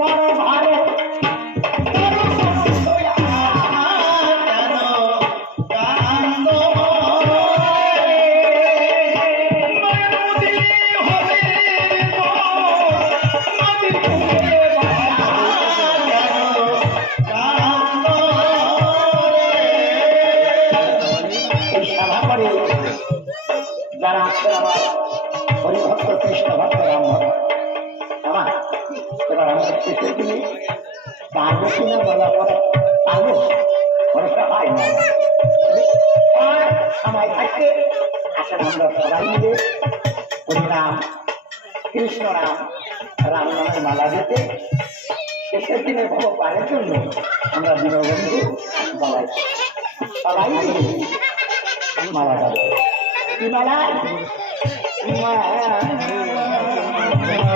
বড় ভালো যারা আজকের আমার হরিভক্ত কৃষ্ণ ভক্ত রাম ভক্ত আমার এবার আমাদের শেষের দিনে পারবো কিনা বলা পরে পারবো ভরসা হয় না আর সময় থাকতে আসলে আমরা সবাই মিলে হরিরাম কৃষ্ণ রাম রাম নামের মালা দিতে শেষের দিনে ভগবানের জন্য আমরা দীনবন্ধু বলাই সবাই মিলে মালা যাবে কি মালা